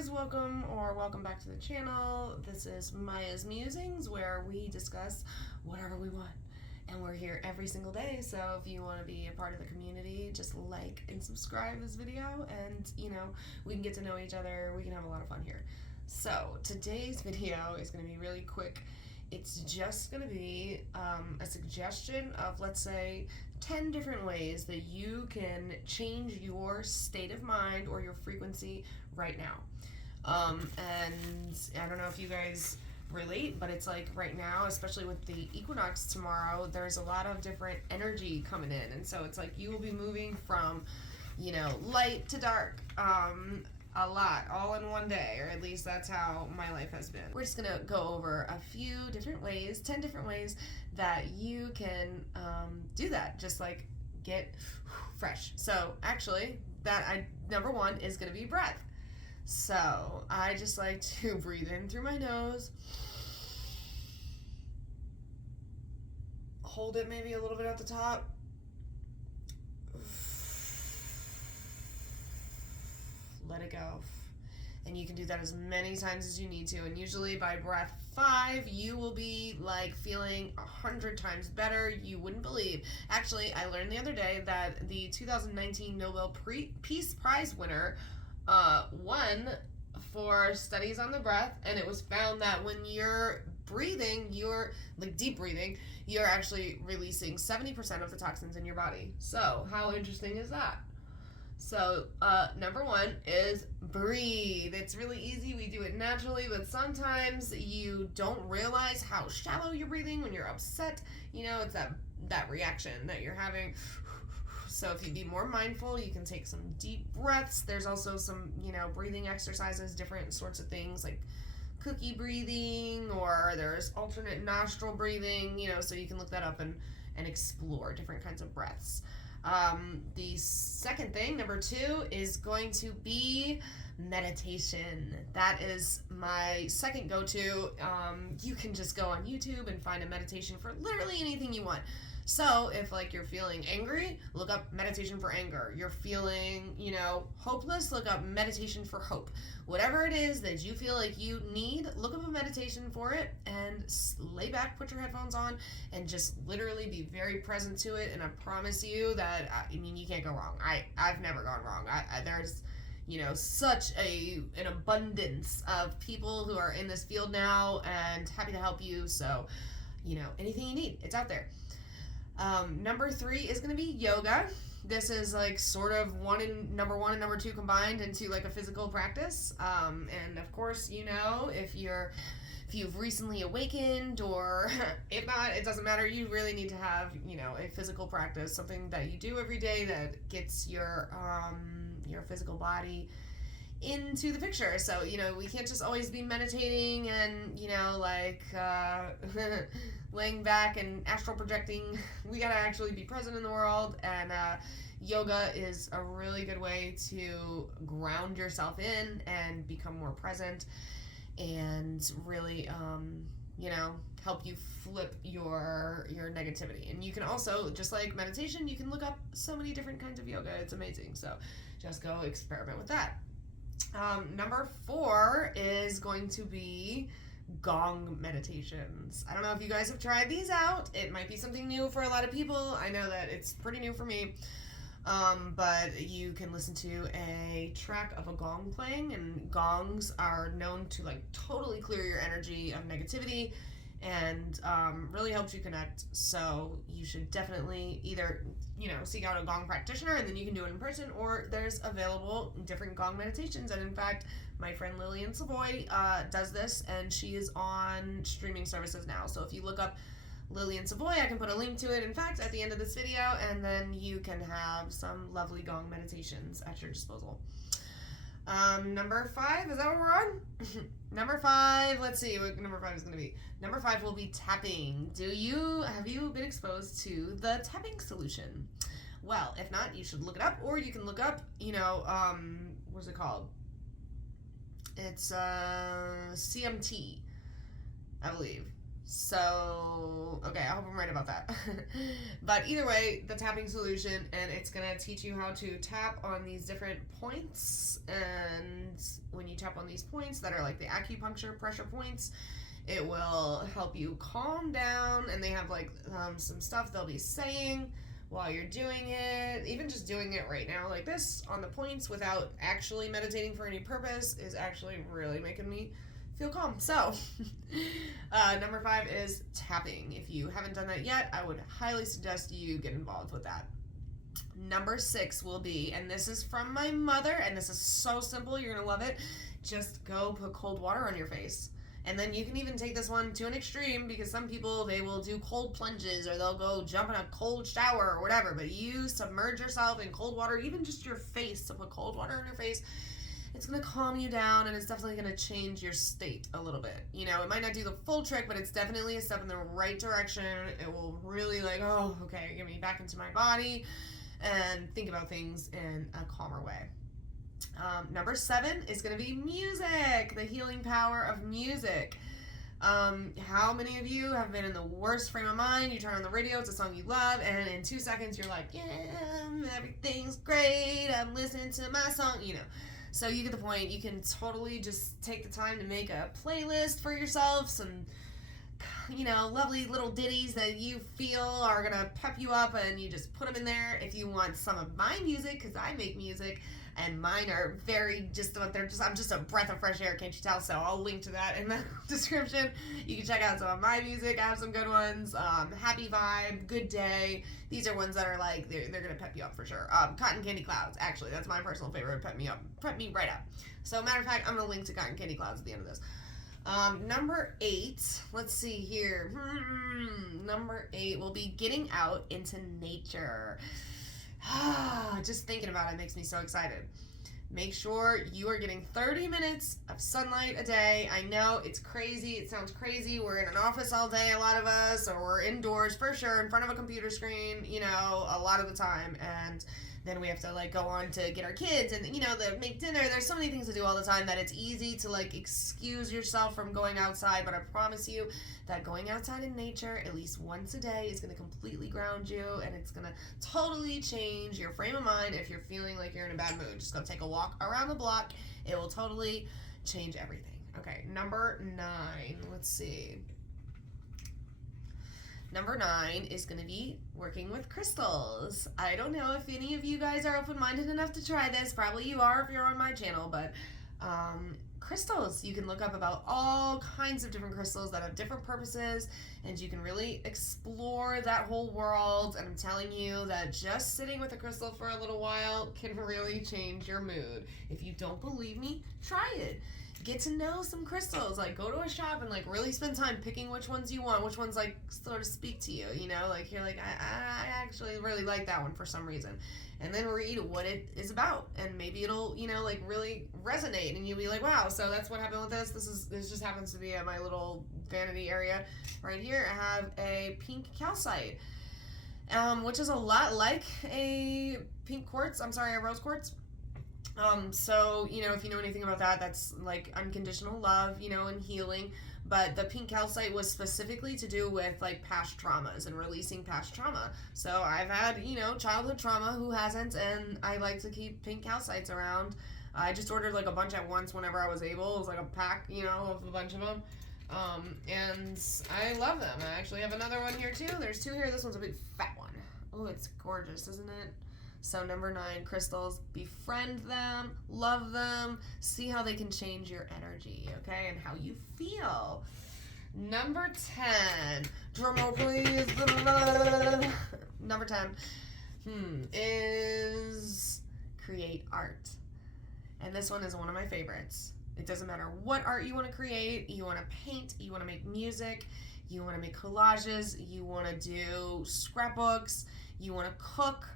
guys, welcome back to the channel. This is Maya's Musings, where we discuss whatever we want. And we're here every single day, so if you want to be a part of the community, just like and subscribe this video, and we can get to know each other. We can have a lot of fun here. So today's video is going to be really quick. It's just going to be a suggestion of, let's say, 10 different ways that you can change your state of mind or your frequency right now. And I don't know if you guys relate, but it's like right now, especially with the equinox tomorrow, there's a lot of different energy coming in. And so it's like you will be moving from, light to dark. A lot, all in one day, or at least that's how my life has been. We're just gonna go over a few different ways, 10 different ways that you can do that, just like get fresh. So actually, number one is gonna be breath. So I just like to breathe in through my nose, hold it maybe a little bit at the top, let it go. And you can do that as many times as you need to. And usually by breath 5, you will be like feeling 100 times better. You wouldn't believe. Actually, I learned the other day that the 2019 Nobel Peace Prize winner won for studies on the breath. And it was found that when you're breathing, you're like deep breathing, you're actually releasing 70% of the toxins in your body. So how interesting is that? So, number one is breathe. It's really easy. We do it naturally, but sometimes you don't realize how shallow you're breathing when you're upset. It's that reaction that you're having. So if you be more mindful, you can take some deep breaths. There's also some, breathing exercises, different sorts of things like cookie breathing, or there's alternate nostril breathing, so you can look that up and explore different kinds of breaths. The second thing, number 2, is going to be meditation. That is my second go-to. You can just go on YouTube and find a meditation for literally anything you want. So if you're feeling angry, look up meditation for anger. You're feeling, hopeless, look up meditation for hope. Whatever it is that you feel like you need, look up a meditation for it and lay back, put your headphones on, and just literally be very present to it. And I promise you that, you can't go wrong. I've never gone wrong. There's such an abundance of people who are in this field now and happy to help you. So, anything you need, it's out there. Number 3 is going to be yoga. This is sort of number 1 and number 2 combined into a physical practice. And of course, if you've recently awakened, or if not, it doesn't matter. You really need to have, a physical practice, something that you do every day that gets your physical body into the picture. So, we can't just always be meditating and, laying back and astral projecting. We gotta actually be present in the world, and yoga is a really good way to ground yourself in and become more present and really, help you flip your negativity. And you can also, just like meditation, you can look up so many different kinds of yoga. It's amazing. So just go experiment with that. Number 4 is going to be Gong meditations. I don't know if you guys have tried these out. It might be something new for a lot of people. I know that it's pretty new for me. But you can listen to a track of a gong playing, and gongs are known to totally clear your energy of negativity and really helps you connect. So you should definitely either seek out a gong practitioner, and then you can do it in person, or there's available different gong meditations. And in fact, my friend Lillian Savoy does this, and she is on streaming services now. So if you look up Lillian Savoy, I can put a link to it, in fact, at the end of this video, and then you can have some lovely gong meditations at your disposal. Number 5, is that what we're on? Number 5, let's see what number 5 is going to be. Number 5 will be tapping. Have you been exposed to the tapping solution? Well, if not, you should look it up, or you can look up, what's it called? It's CMT, I believe. So, okay, I hope I'm right about that. But either way, the tapping solution, and it's gonna teach you how to tap on these different points. And when you tap on these points that are like the acupuncture pressure points, it will help you calm down. And they have like some stuff they'll be saying while you're doing it. Even just doing it right now, like this, on the points without actually meditating for any purpose, is actually really making me feel calm. So, number 5 is tapping. If you haven't done that yet, I would highly suggest you get involved with that. Number 6 will be, and this is from my mother, and this is so simple, you're gonna love it. Just go put cold water on your face. And then you can even take this one to an extreme, because some people, they will do cold plunges, or they'll go jump in a cold shower or whatever. But you submerge yourself in cold water, even just your face, to put cold water on your face. It's going to calm you down, and it's definitely going to change your state a little bit. You know, it might not do the full trick, but it's definitely a step in the right direction. It will really like, oh, okay, get me back into my body and think about things in a calmer way. Number 7 is going to be music, the healing power of music. How many of you have been in the worst frame of mind? You turn on the radio, it's a song you love, and in 2 seconds you're like, yeah, everything's great, I'm listening to my song, you know. So you get the point. You can totally just take the time to make a playlist for yourself, some, you know, lovely little ditties that you feel are gonna pep you up, and you just put them in there. If you want some of my music, because I make music, and mine are very I'm just a breath of fresh air, can't you tell? So I'll link to that in the description. You can check out some of my music. I have some good ones. Happy Vibe, Good Day. These are ones that are like, they're gonna pep you up for sure. Cotton Candy Clouds, actually, that's my personal favorite. Pep me right up. So matter of fact, I'm gonna link to Cotton Candy Clouds at the end of this. Number 8, let's see here. Number 8 will be getting out into nature. Just thinking about it makes me so excited. Make sure you are getting 30 minutes of sunlight a day. I know it's crazy. It sounds crazy. We're in an office all day, a lot of us, or we're indoors for sure, in front of a computer screen, you know, a lot of the time. And then we have to like go on to get our kids and, you know, make dinner. There's so many things to do all the time that it's easy to like excuse yourself from going outside. But I promise you that going outside in nature at least once a day is going to completely ground you, and it's going to totally change your frame of mind. If you're feeling like you're in a bad mood, just go take a walk around the block. It will totally change everything. Okay, number 9. Let's see. Number 9 is going to be working with crystals. I don't know if any of you guys are open-minded enough to try this. Probably you are if you're on my channel, but crystals. You can look up about all kinds of different crystals that have different purposes, and you can really explore that whole world. And I'm telling you that just sitting with a crystal for a little while can really change your mood. If you don't believe me, try it. Get to know some crystals. Like, go to a shop and like really spend time picking which ones you want, which ones like sort of speak to you, you know, like you're like, I actually really like that one for some reason. And then read what it is about, and maybe it'll, you know, like really resonate, and you'll be like, wow, so that's what happened with this. This just happens to be at my little vanity area right here. I have a pink calcite, which is a lot like a rose quartz. So, you know, if you know anything about that, that's like unconditional love, you know, and healing. But the pink calcite was specifically to do with like past traumas and releasing past trauma. So I've had, you know, childhood trauma, who hasn't, and I like to keep pink calcites around. I just ordered like a bunch at once whenever I was able. It was like a pack, you know, of a bunch of them. And I love them. I actually have another one here too. There's 2 here. This one's a big fat one. Oh, it's gorgeous, isn't it? So number 9, crystals, befriend them, love them, see how they can change your energy, okay, and how you feel. Number 10, drumroll please. Number 10 is create art. And this one is one of my favorites. It doesn't matter what art you want to create. You want to paint, you want to make music, you want to make collages, you want to do scrapbooks, you want to cook,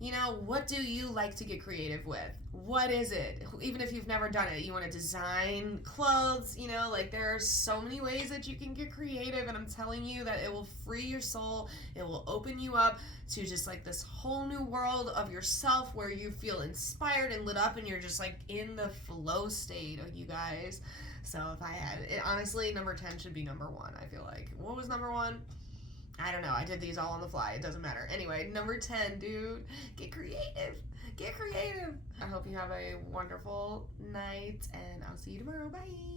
You know, what do you like to get creative with? What is it? Even if you've never done it, you want to design clothes, you know, like there are so many ways that you can get creative, and I'm telling you that it will free your soul. It will open you up to just like this whole new world of yourself where you feel inspired and lit up and you're just like in the flow state of you guys. So if I had it, honestly, number 10 should be number 1, I feel like. What was number 1? I don't know. I did these all on the fly. It doesn't matter. Anyway, number 10, dude. Get creative. Get creative. I hope you have a wonderful night, and I'll see you tomorrow. Bye.